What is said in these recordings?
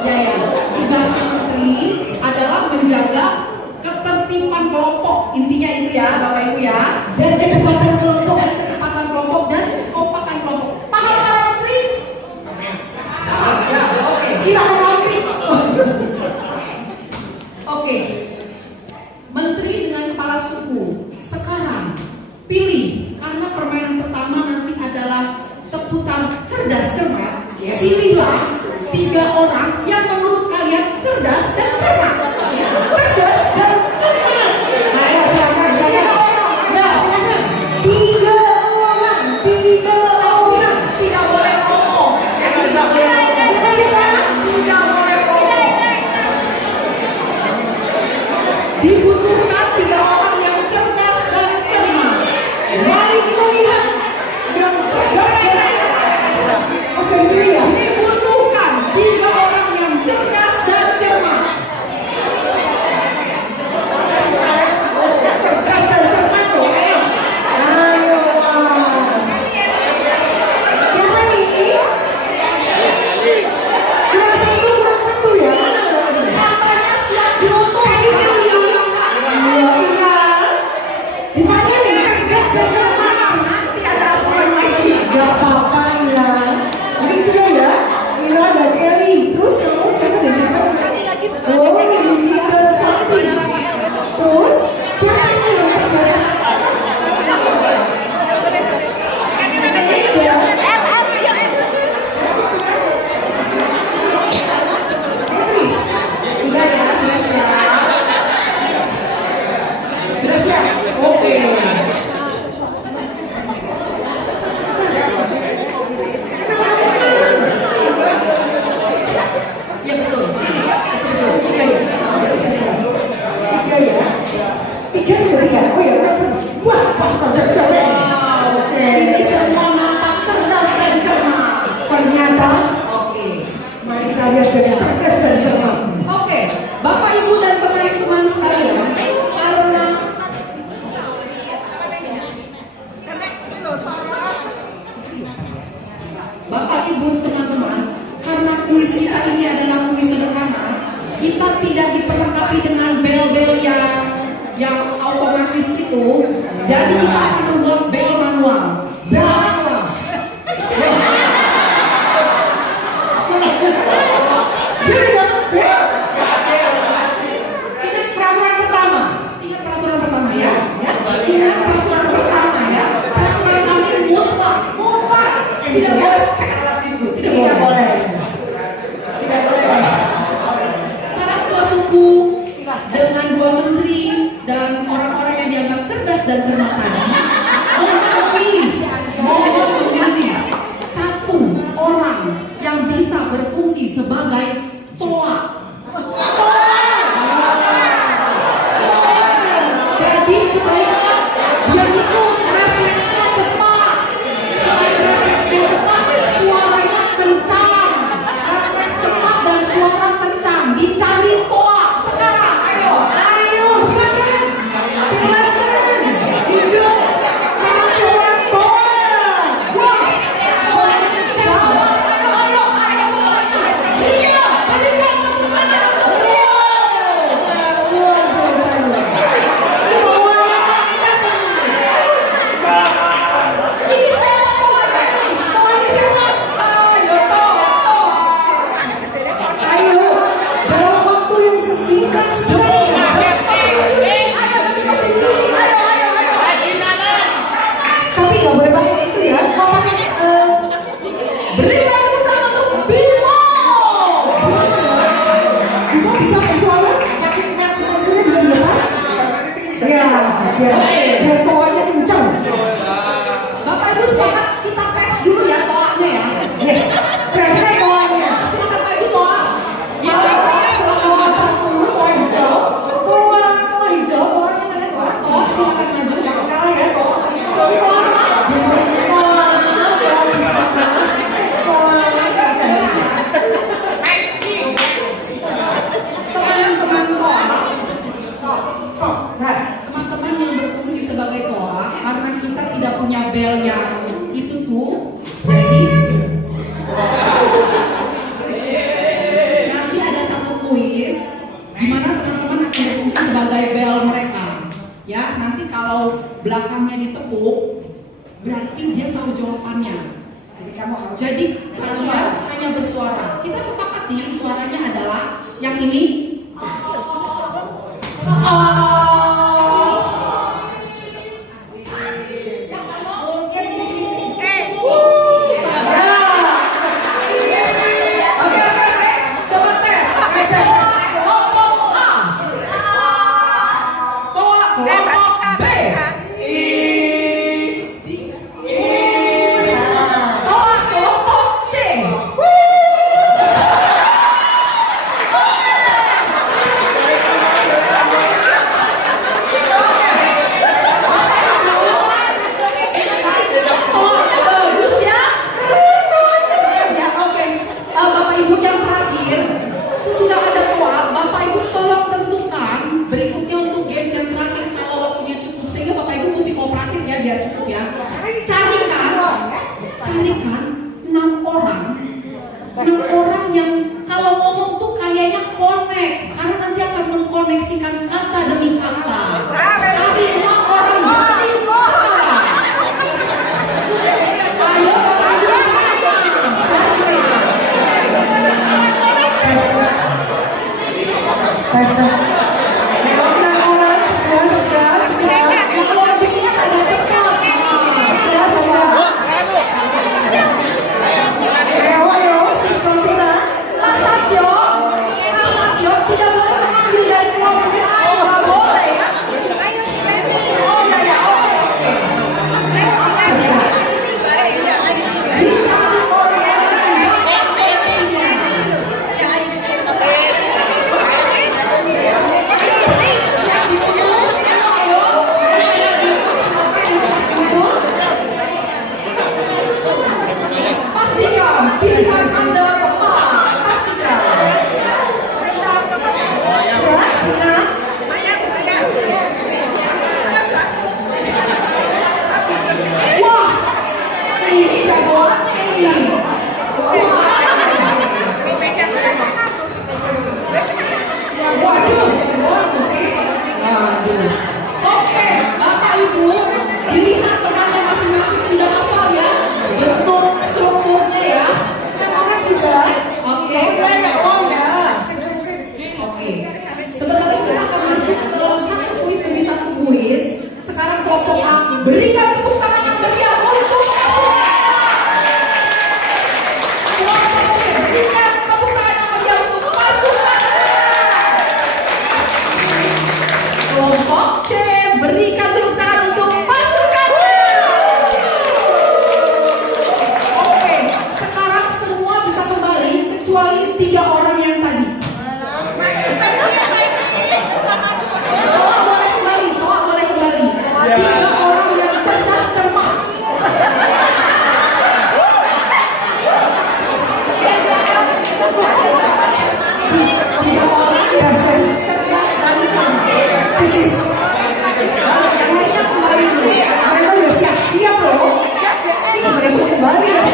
Ya ya, tugas menteri adalah menjaga ketertiban kelompok, intinya itu ya Bapak Ibu ya, dan kecepatan kelompok dan kekompakan kelompok. Paham para menteri? Paham ya, oke. Kita akan lantik. Oke, menteri dengan kepala suku sekarang pilih, karena permainan pertama nanti adalah seputar cerdas cermat. Pilihlah 3 orang yang menurut kalian cerdas dan cermat. Cerdas dan cermat. Ayo silakan. 3 orang. Ya silakan. 3 orang. 3 orang. Tidak boleh ngomong. Tidak boleh ngomong. Tidak boleh ngomong. Dibutuhkan 3 orang yang cerdas dan cermat. Mari kita lihat yang cerdas dan cermat. Dibutuhkan 3 orang yang cerdas dan cermat. Cerdas dan cermat tuh, ayo. Ayo. Siapa nih? Kurang satu ya. Katanya siap diutus. Di mana nih cerdas dan cermat? Nanti ada aturan lagi. Gak apa-apa ya. Ini juga ya. Ira dan Eli. Terus kamu siapa dan siapa? Oh, ini dan Sakti. Terus siapa ini yang cerdas? Sudah ya, sudah siap. Sudah siap? Oke. Ya betul. Betul. 3 ya. 3 ya. 3 sudah 3. Oh ya, wah, pas cewek. Oke. Ini semua nampak cerdas dan cermat. Ternyata. Oke. Mari kita lihat dari cerdas dan cermat. Oke. Bapak Ibu dan teman-teman sekalian, karena Bapak Ibu teman-teman, karena kuis kita ini adalah kuis sederhana, kita tidak diperlengkapi dengan bel-bel yang otomatis itu. Jadi kita akan membuat bel manual. Bel manual. Ingat peraturan pertama. Ingat peraturan pertama ya. Ingat peraturan pertama ya. Peraturan kami mutlak. Bisa ya? Tidak boleh. Tidak boleh. Para ketua suku dengan 2 menteri dan orang-orang yang dianggap cerdas dan cermat tadi, mohon memilih 1 orang yang bisa berfungsi sebagai toa. Jadi sebaiknya dia itu refleksnya cepat. Selain refleksnya cepat, suaranya kencang. Refleks cepat dan suara kencang. Dicari toa sekarang. Ayo. Ayo silakan. Silakan. Muncul. Sangat orang toa. Wah. Suaranya jawab. Ayo. Iya. Berikan tepuk tangan untuk dia. Luar biasa. Ini siapa toanya nih? Toanya siapa? Ayo toa. Ayo. Dalam waktu yang sesingkat sekali. Ayo dikasih cuci. Ayo. Tapi nggak boleh pakai itu ya. Kau pakai berikan tepuk tangan untuk Bimo. Bimo bisa bersuara? Kakinya maskernya bisa dilepas? Ya, biar toanya kencang. Bapak Ibu sepakat kita tes dulu ya toanya ya. Yes. Perhatikan toanya. Silakan maju toa. Silakan toa 1, toa hijau. Toa hijau. Toanya mana toa? Toa silakan maju. Jangan kalah ya toa. Toa apa? Teman-teman toa. Nah, teman-teman yang berfungsi belakangnya ditepuk, berarti dia tahu jawabannya. Jadi kamu harus hanya bersuara. Kita sepakati suaranya adalah yang ini. Carikan 6 orang yang kalau ngomong tuh kayaknya connect, karena nanti akan mengkoneksikan kata demi kata. Cari 6 orang berani sekarang. Ayo Bapak Ibu tes. Kalau dilihat ada cepat. Tidak boleh mengambil dari kelompok lain, nggak boleh ya. Oh ya ya, oke. Dicari orang-orang yang banyak koneksinya. Siap diutus, ayo. Siap diutus, silakan siap diutus. Pastikan pilihan Anda tepat. Pastikan. Wah, ini jagoannya ini. Waduh, jagoannya sis. Waduh. Oke, Bapak Ibu, dilihat temannya masing-masing sudah hafal ya bentuk strukturnya ya. Orang sudah. Oke. Oke. Sebentar lagi kita akan masuk ke satu kuis demi satu kuis. Sekarang kelompok A, berikan tepuk tangan yang meriah untuk pasukan. Kelompok B, berikan tepuk tangan yang meriah untuk pasukan. Kelompok C, berikan tepuk tangan untuk pasukan. Oke, sekarang semua bisa kembali kecuali 3 orang yang tadi. Toa boleh kembali. 3 orang yang cerdas cermat. Tiga orang yang cerdas dan cermat. Sis. Yang lainnya kembali dulu. Mereka udah siap loh. Ini besok kembali ya.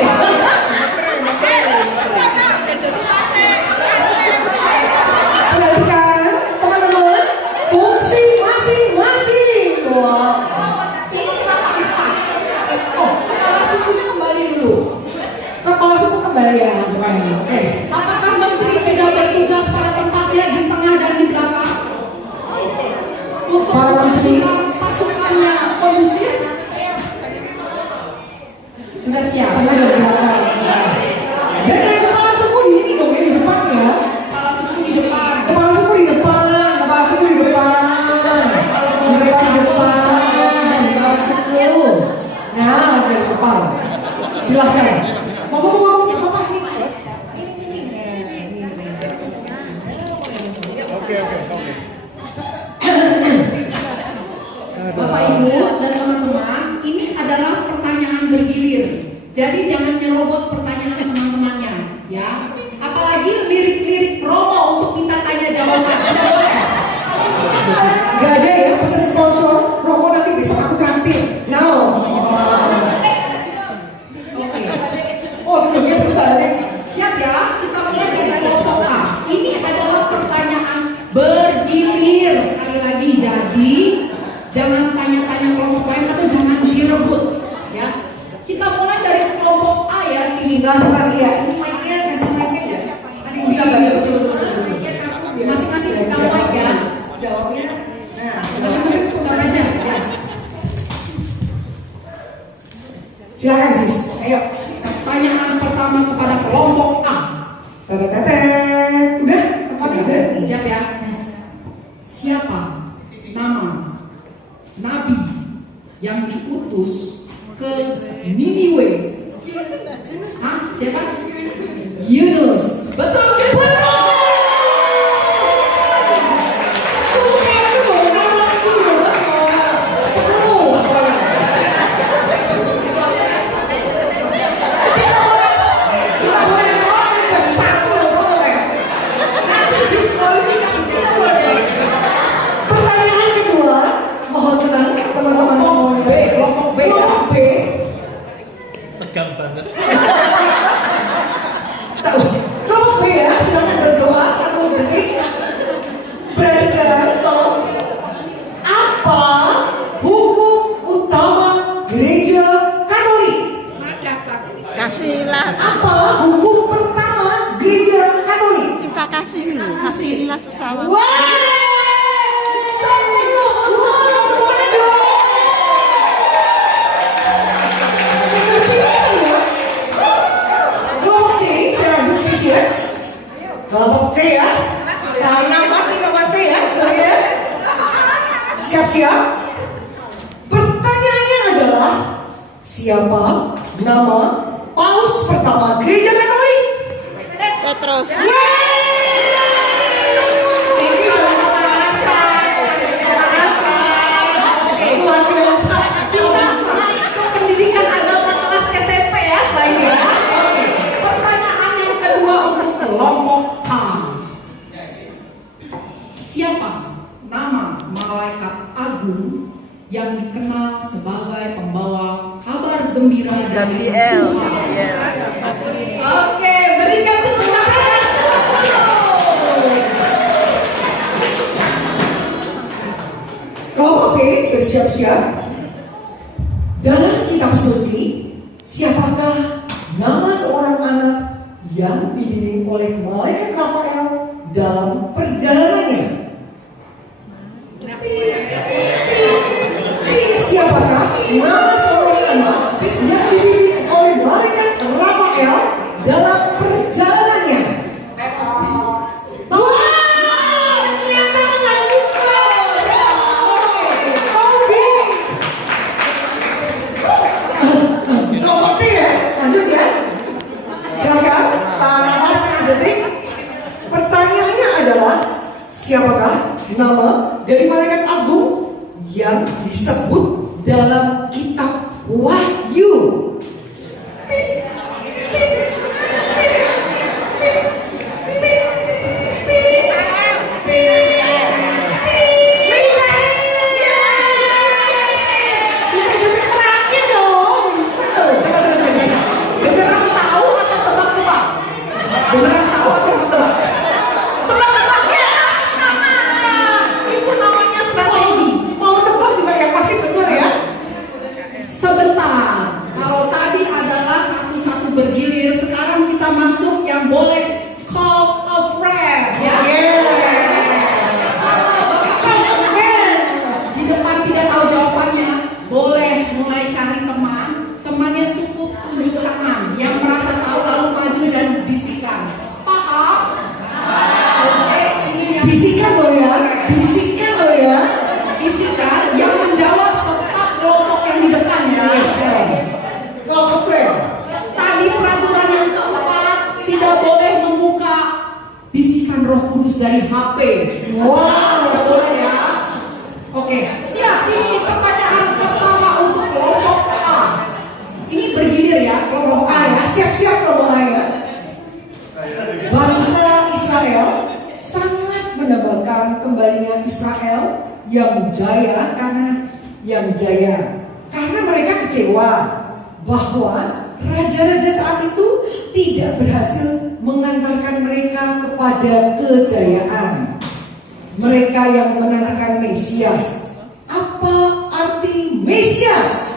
Perhatikan teman-teman, fungsi masing-masing. Wah. Ini kenapa kita? Oh, kepala sukunya kembali dulu. Kepala suku kembali ya. Apakah menteri sudah bertugas pada tempatnya di tengah dan di belakang? Untuk Para menteri. memastikan pasukannya kondusif? Sudah siap. Karena dari belakang. Dan yang kepala suku di ini dong, di depan ya. Kepala suku di depan. Kepala suku di depan. Kepala suku di depan. Kepala suku. Nah, saya kepala. Silahkan. Ngomong apa ini? Oke. Bapak Ibu dan teman-teman, ini adalah pertanyaan bergilir. Jadi jangan nyerobot pertanyaan teman-temannya, ya. Apalagi lirik-lirik promo untuk minta tanya jawaban. Tidak boleh. Gak ada ya pesan sponsor. Rokok nanti besok aku traktir. No. Oke. Oh, duduknya terbalik. Siap ya? Kita mulai dari kelompok A. Ini adalah pertanyaan bergilir sekali lagi. Jadi jangan tanya-tanya kelompok lain Silakan sis, ayo. Pertanyaan pertama kepada kelompok A. Tetetet. Udah? Udah. Siap ya? Siapa nama nabi yang diutus ke Niniwe? Hah? Siapa? Yunus. Betul sih, betul. Pertanyaan kedua, mohon tenang teman-teman semuanya. Kelompok B. Kelompok B. Tegang banget. Tahu. Kelompok B ya, silakan berdoa 1 detik. Perhatikan, tolong. Apa hukum utama gereja Katolik? Kasihlah Apa hukum pertama gereja Katolik? cinta kasih dulu, kasihlah sesama. Wah! Kelompok C, saya lanjut sis ya. Kelompok C ya. Karena masih kelompok C ya. Siap-siap. Pertanyaannya adalah siapa nama paus pertama gereja Katolik? Petrus. Pendidikan agama kelas SMP ya selain ya. Pertanyaan yang kedua untuk kelompok A. Siapa nama malaikat agung yang dikenal sebagai pembawa kabar gembira dari Gabriel. Tuhan? Oke, berikan tepuk tangan. Kelompok B bersiap-siap. Dalam kitab suci, siapakah nama seorang anak yang dibimbing oleh malaikat Rafael dalam perjalanannya? Siapakah nama seorang anak yang dibimbing oleh malaikat Rafael dalam perjalanannya? Kelompok C ya, lanjut ya. Silakan, tahan nafas 1 detik. Pertanyaannya adalah siapakah nama dari malaikat agung yang disebut dalam kitab Wahyu? Beneran tahu atau tebak-tebak? Beneran tahu atau tebak-tebak? Tebak-tebak ya. Itu namanya strategi. Mau tebak juga yang pasti benar ya. Sebentar. Kalau tadi adalah satu-satu bergilir, sekarang kita masuk yang boleh call a friend ya. Yes. Call a friend. Di depan tidak tahu jawabannya, boleh mulai cari teman. Temannya cukup tunjuk tangan. Yang merasa tahu lalu maju dan bisikan. Paham? Oke, ini yang Bisikan lo ya, bisikan lo ya. bisikan. Yang menjawab tetap kelompok yang di depan ya. Yes. Kelompok friend. Tadi peraturan yang keempat, tidak boleh membuka bisikan Roh Kudus dari HP. Wow. Tidak boleh ya. Oke, siap. Ini pertanyaan pertama untuk kelompok A. Ini bergilir ya, Kelompok kelompok A A. ya, siap-siap kelompok A ya. Bangsa Israel sangat mendambakan kembalinya Israel yang jaya karena mereka kecewa bahwa raja-raja saat itu tidak berhasil mengantarkan mereka kepada kejayaan. Mereka yang menandakan Mesias. Apa arti Mesias?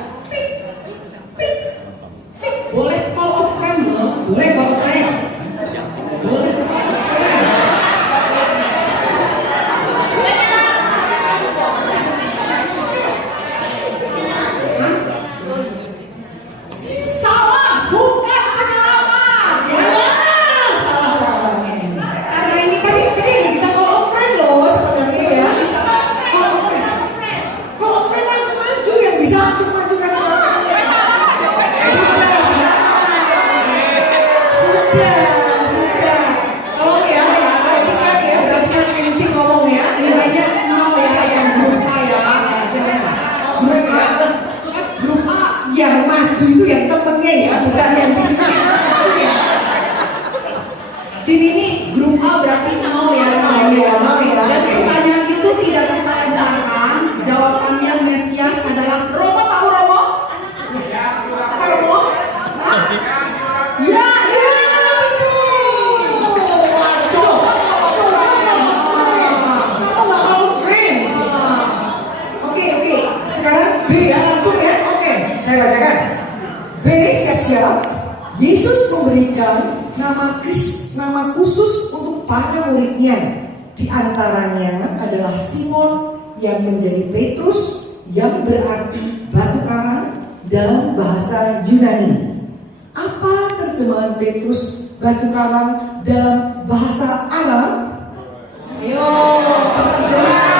Boleh call a friend loh. Boleh Pak Frank? Boleh call a friend. Hah? memberikan nama khusus untuk para muridnya. Di antaranya adalah Simon yang menjadi Petrus, yang berarti batu karang dalam bahasa Yunani. Apa terjemahan Petrus batu karang dalam bahasa Arab? Ayo, penerjemah.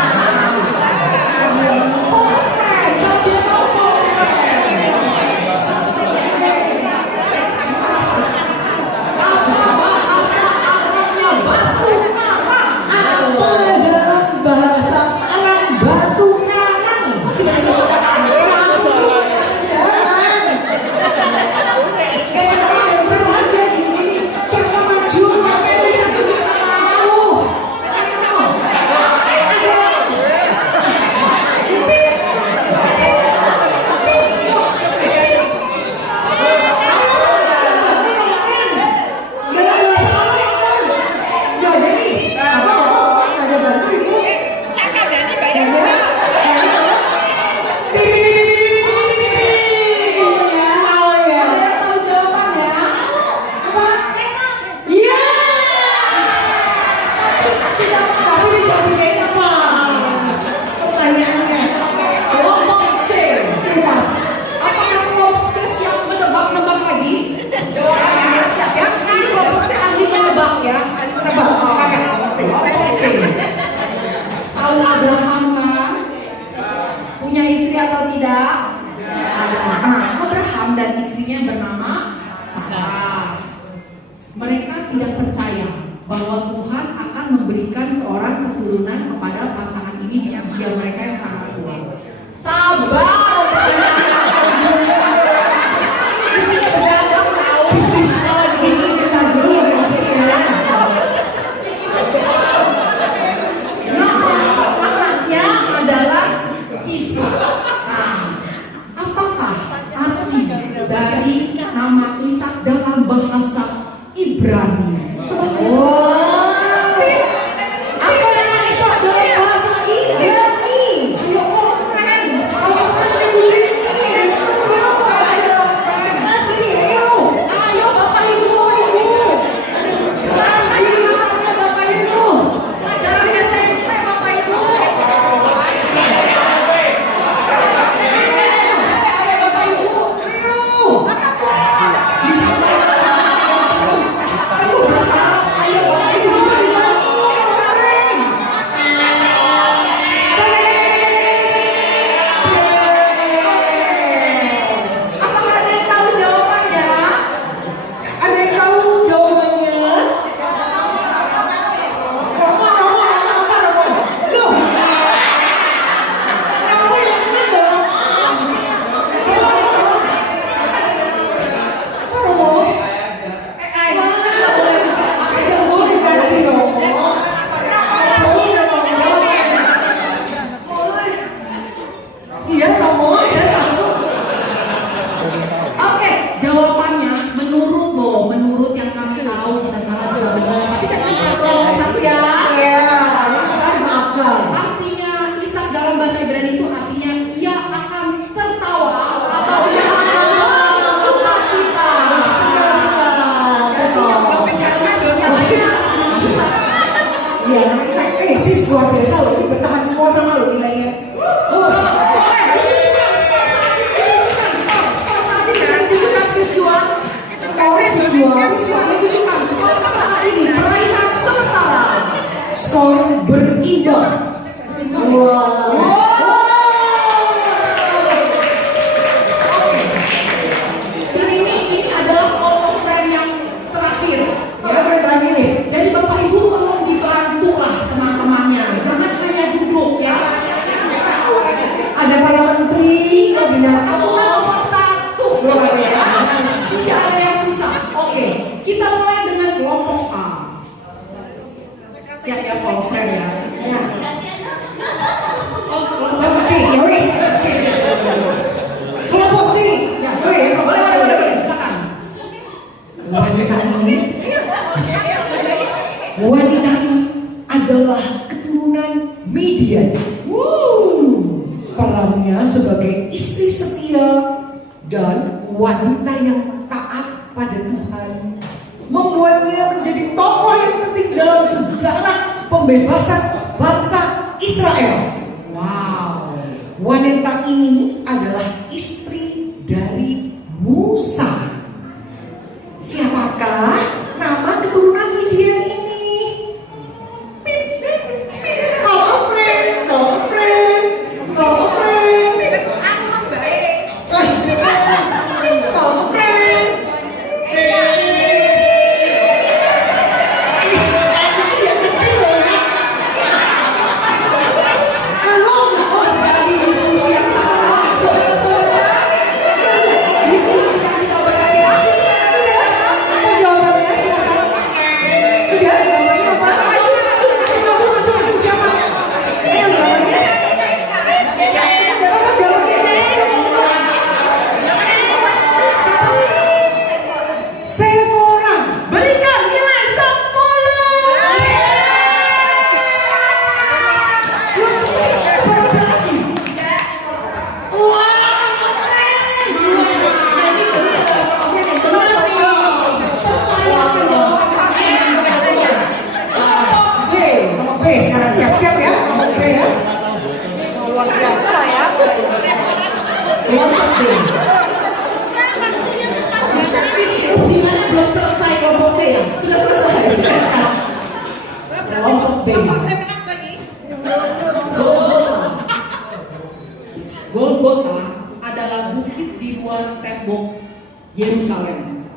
Kalau tidak tahu apa bahasa Arabnya batu karang? Apa dalam bahasa Arab batu karang? Tiba-tiba pada kamu langsung Jangan. Kayak seru aja gini-gini. Siapa maju? Siapa bisa tunjuk tahu? Dalam bahasa Arab nggak ada nih. Apa nggak ada bantu ibu? Kakak Dani Nggak bayar. ada. Oh ya. Saya tahu jawabannya. Apa? Iya. Tidak Tapi dijawabin apa? Pertanyaannya. kelompok C. Bebas. Apakah kelompok C siap menebak-nebak lagi? Jawabannya siap ya. Ini kelompok C ahli menebak ya. Tebak. Kelompok C. Tahu Abraham kan? Punya istri atau tidak? Ada. Abraham dan istrinya bernama Sarah. Mereka tidak percaya bahwa Tuhan akan memberikan seorang keturunan kepada pasangan ini di usia mereka yang sangat tua. Sabar. Bisnis ini kita dulu ya maksudnya. Anaknya adalah Ishak. Nah, apakah arti dari nama Ishak dalam bahasa Ibrani? Apa yang Ishak dalam bahasa Ibrani? Ayo, all friend. Kalau friend dulu ini siapa? Ayo, nanti ayo. Ayo, Bapak Ibu. Ayo, Bapak Ibu. Pelajaran SMP, Bapak Ibu. Ayo, Bapak Ibu. Apakah ada yang tahu jawabannya? Ada yang tahu jawabannya? Romo. Loh. Romo yang benar dong. Apa Romo? Nggak boleh ganti Romo. Iya Romo, saya tahu. Oke, jawabannya menurut yang kami tahu bisa salah bisa benar. Tapi kan kita tolong satu ya. Iya, saya maafkan. Artinya Ishak dalam bahasa Ibrani itu artinya ia akan tertawa atau ia akan bersukacita. Iya, namanya saya sis luar biasa loh. Ini bertahan semua sama lo nilainya. Skor berimbang. Wow. Jadi ini adalah all of friend yang terakhir. Ya, bertanya nih. Jadi Bapak Ibu tolong dibantulah teman-temannya. Jangan hanya duduk ya. Ada para menteri, kabinet. Aturan nomor 1 luar biasa. Tidak ada yang susah. Oke, kita mulai dengan kelompok A. Siap ya kelompok ya. Ya. Oh, kelompok Kelompok C, ya wes. Kelompok C. Ya, Boleh, boleh, silakan. Wanita ini adalah keturunan Midian. Perannya sebagai istri setia dan wanita yang taat pada Tuhan pembebasan bangsa Israel. Wow. Wanita ini adalah istri dari Musa. Siapakah nama keturunan Midian ini? Girlfriend. MC yang gede loh ya. Belum. Jadi diskusi yang sangat saudara-saudara. Diskusi yang tidak berakhir. Apa jawabannya? Silakan. Udah, jawabannya apa? Maju siapa? Ayo jawabannya. Apa jawabannya siapa? Sephora. Berikan nilai 10. Berapa lagi? Nomor B sekarang siap-siap ya. Nomor B ya. Luar biasa ya. Kelompok B. Hubungannya belum selesai kelompok C ya? Sudah selesai. Kelompok B. Golgota adalah bukit di luar tembok Yerusalem.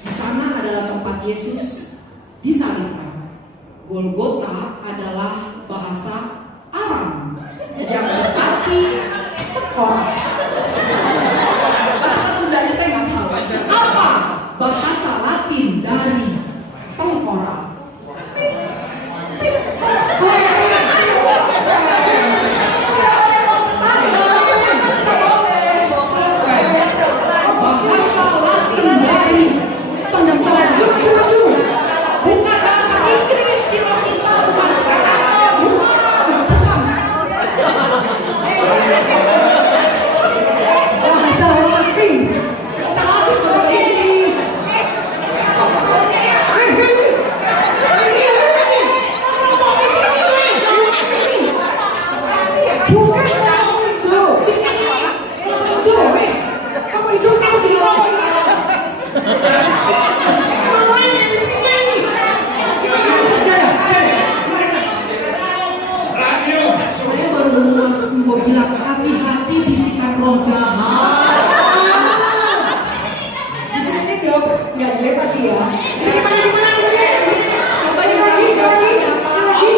Di sana adalah tempat Yesus disalibkan. Golgota adalah bahasa Aram yang berarti tekor. Bahasa Sundanya saya nggak tahu. Apa bahasa Latin dari tengkorak? Bahasa Latin dari tengkorak. Maju. Bukan bahasa Inggris, Cilosita, bukan sekarang, bukan. Bahasa Latin. Bahasa Latin, bahasa Inggris. Bukan kamu hijau. Kamu hijau, weh. Kamu hijau, kamu di bawah ini. Kamu ini MC-nya ini. Saya baru mau bilang hati-hati bisikan roh jahat. Misalnya jawab nggak dilempar sih ya. Jadi di mana? Coba lagi.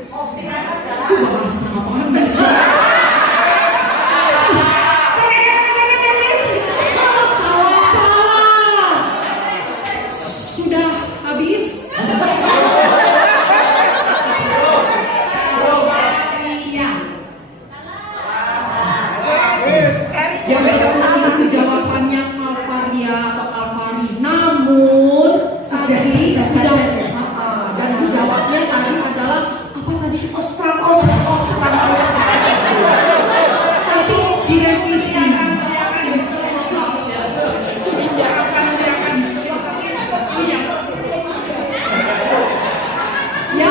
Itu bahasa apaan sih? Salah. Sudah habis? Yang benar ini jawabannya Kalvaria atau Kalvari. Namun tadi sudah dan dijawabnya tadi adalah apa tadi? Ostran. Tapi direvisi. Ya,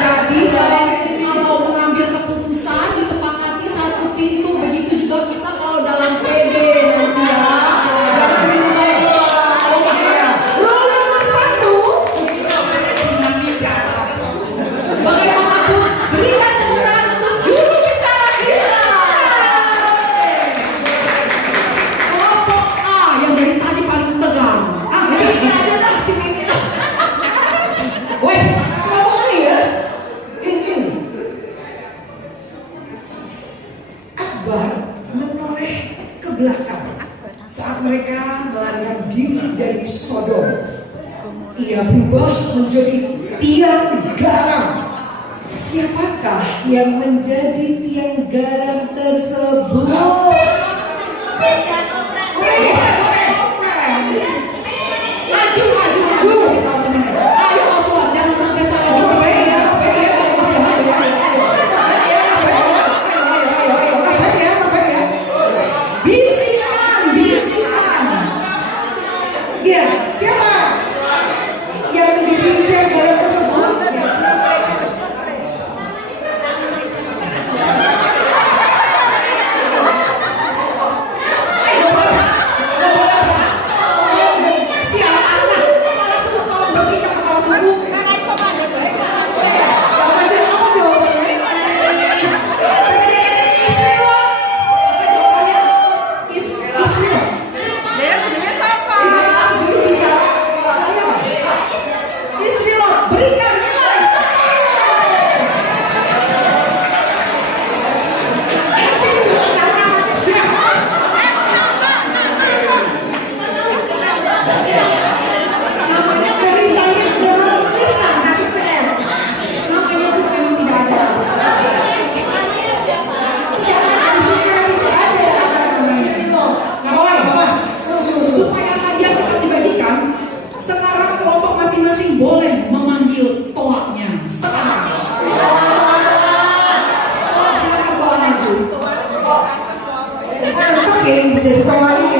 tapi jadi kalau mengambil keputusan disepakati satu pintu, begitu juga kita kalau dalam PD nanti ya. Jangan dirubah-rubah. Rule nomor 1. Bagaimanapun berikan tepuk tangan untuk juru bicara kita. Kelompok A yang dari tadi paling tegang. Ini aja lah, ini lah. Weh, kenapa ini ya? Akbar menoleh ke belakang saat mereka melarikan diri dari Sodom. Ia berubah menjadi tiang garam. Siapakah yang menjadi tiang garam tersebut? Boleh. Maju. Ayo Oswald, jangan sampai salah bisikan. Bisikan. Ya, siapa? boleh memanggil toaknya sekarang. Toak, silakan Toak maju. Mantap ya yang jadi toa ini ya.